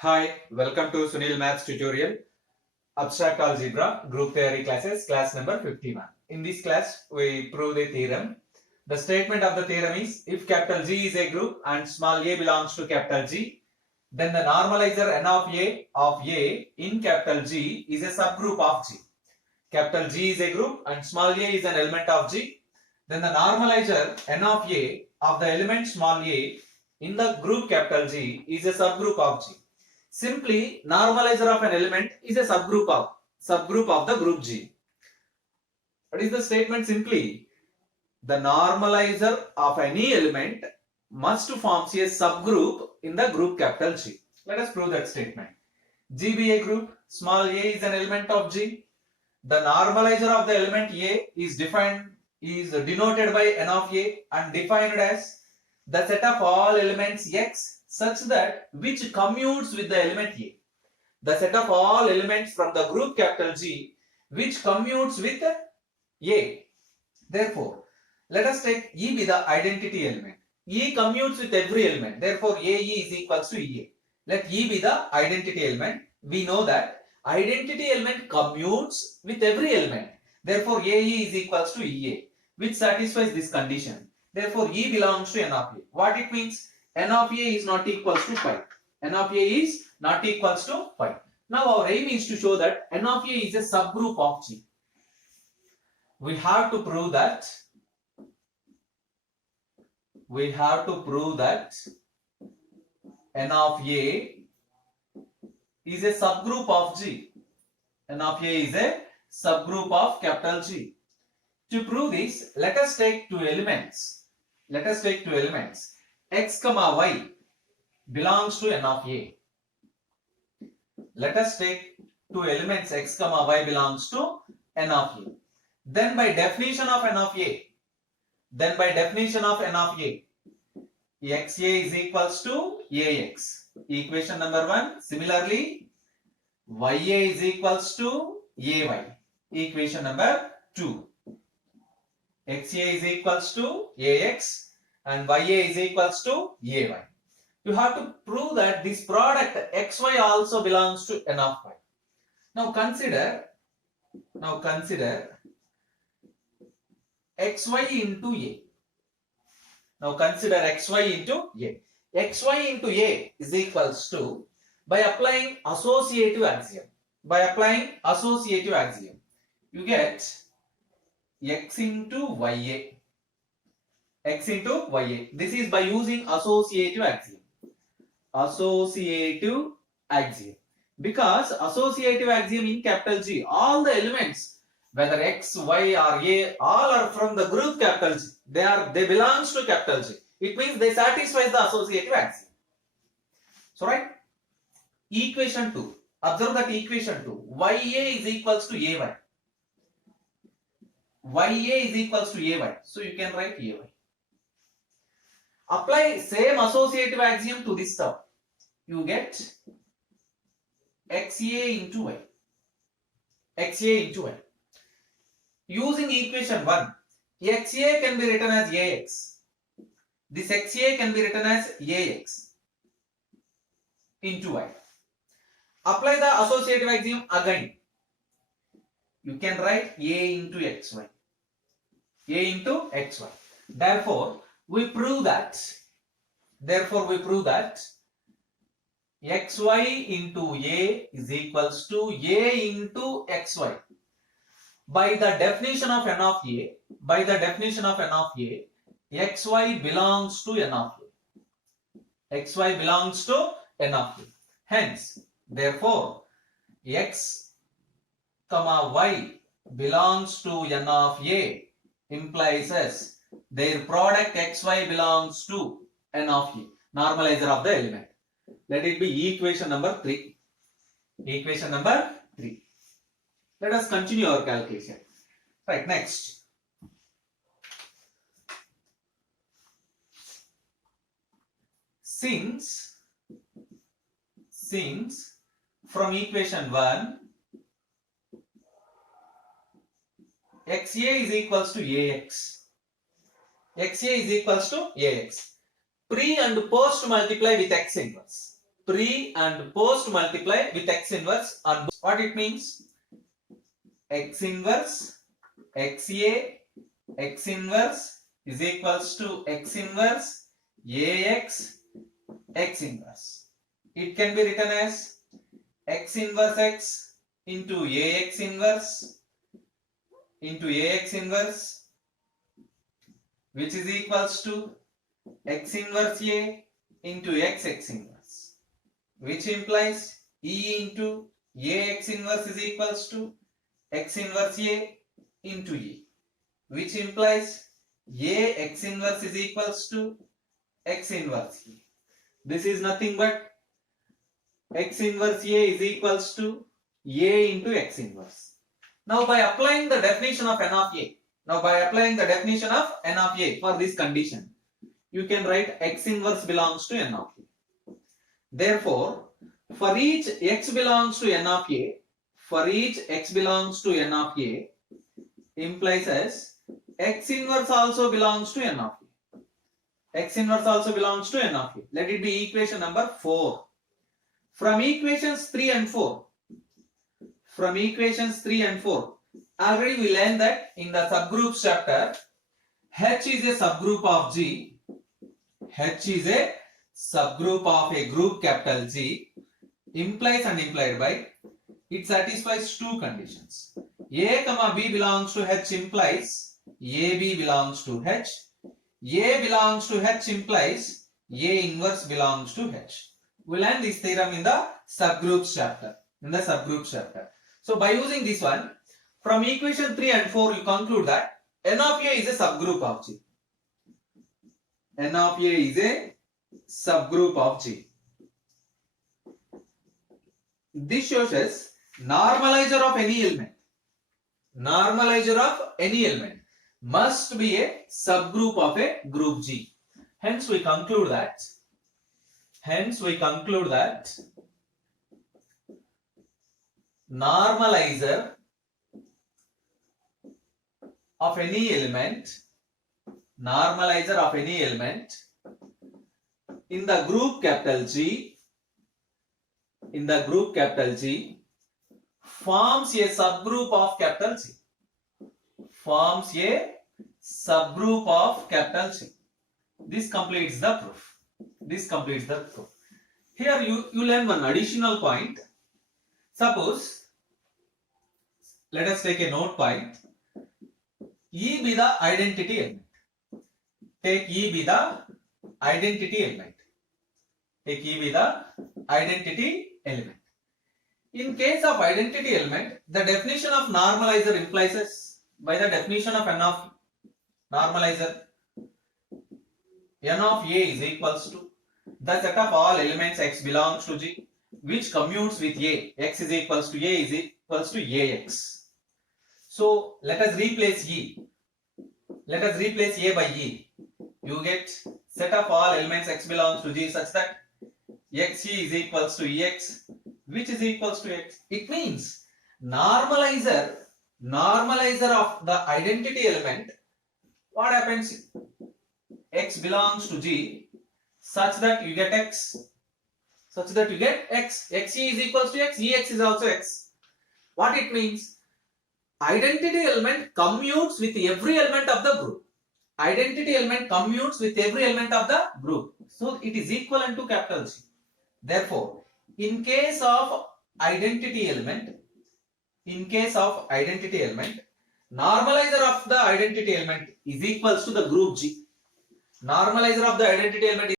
Hi, welcome to Sunil Maths tutorial, Abstract Algebra, Group Theory classes, class number 51. In this class, we prove the theorem. The statement of the theorem is, if capital G is a group and small a belongs to capital G, then the normalizer n of A in capital G is a subgroup of G. Capital G is a group and small a is an element of G. Then the normalizer n of A of the element small a in the group capital G is a subgroup of G. Simply, normalizer of an element is a subgroup of the group G. What is the statement? Simply, the normalizer of any element must form a subgroup in the group capital G. Let us prove that statement. G be a group, small a is an element of G. The normalizer of the element A is denoted by n of A and defined as the set of all elements X such that which commutes with the element A. The set of all elements from the group capital G which commutes with A. Therefore, let us take E be the identity element. E commutes with every element. Therefore, AE is equals to EA. Let E be the identity element. We know that identity element commutes with every element. Therefore, AE is equals to EA, which satisfies this condition. Therefore, E belongs to N of A. What it means? N of A is not equals to pi. N of A is not equals to pi. Now our aim is to show that N of A is a subgroup of G. We have to prove that N of A is a subgroup of G. N of A is a subgroup of capital G. To prove this, let us take two elements. X comma y belongs to N of A. Let us take two elements x comma y belongs to N of A. Then by definition of N of A, xa is equals to ax. Equation number 1. Similarly, ya is equals to ay. Equation number 2. xa is equals to ax and ya is equals to ay. You have to prove that this product xy also belongs to N of y. Now consider xy into a. xy into a is equals to, by applying associative axiom, you get x into ya. This is by using associative axiom. Because associative axiom in capital G, all the elements, whether x, y or a, all are from the group capital G. They belongs to capital G. It means they satisfy the associative axiom. So right, equation 2. Observe that equation 2. Ya is equals to ay. So you can write ay. Apply same associative axiom to this term. You get xa into y. Using equation 1, xa can be written as ax. This xa can be written as ax into y. Apply the associative axiom again. You can write a into xy. Therefore, we prove that xy into a is equals to a into xy. By the definition of N of a, xy belongs to N of a. Hence, therefore, x comma y belongs to N of a implies as their product xy belongs to N of a, normalizer of the element. Let it be equation number 3. Let us continue our calculation. Right, next. Since from equation 1, xa is equals to ax. Pre and post multiply with x inverse. pre and post multiply with x inverse on both. What it means? X inverse xa x inverse is equals to x inverse ax x inverse. It can be written as x inverse x into ax inverse which is equals to x inverse a into x inverse, which implies e into ax inverse is equals to x inverse a into e, which implies ax inverse is equals to x inverse a. This is nothing but x inverse a is equals to a into x inverse. Now by applying the definition of n of a, for this condition, you can write x inverse belongs to n of a. Therefore, for each x belongs to n of a, implies as x inverse also belongs to n of a. Let it be equation number 4. From equations 3 and 4, already we learned that in the subgroups chapter, H is a subgroup of G. H is a subgroup of a group capital G, implies and implied by, it satisfies two conditions. A comma B belongs to H implies AB belongs to H. A belongs to H implies A inverse belongs to H. We learn this theorem in the subgroups chapter. So by using this one, from equation 3 and 4, you conclude that n of a is a subgroup of G. This shows us normalizer of any element must be a subgroup of a group G. Hence we conclude that normalizer of any element in the group capital G forms a subgroup of capital G. This completes the proof. Here you learn one additional point. Suppose, let us take a note point. E be the identity element. Take E be the identity element. In case of identity element, the definition of normalizer implies as, by the definition of n of normalizer, n of a is equals to the set of all elements x belongs to G which commutes with a. X is equals to a ax. So let us replace a by e. You get set of all elements x belongs to G such that xe is equals to ex, which is equals to x. It means normalizer of the identity element, what happens? X belongs to G such that you get x. Xe is equals to x, ex is also x. What it means? Identity element commutes with every element of the group. So it is equivalent to capital G. Therefore, in case of identity element, normalizer of the identity element is equals to the group G.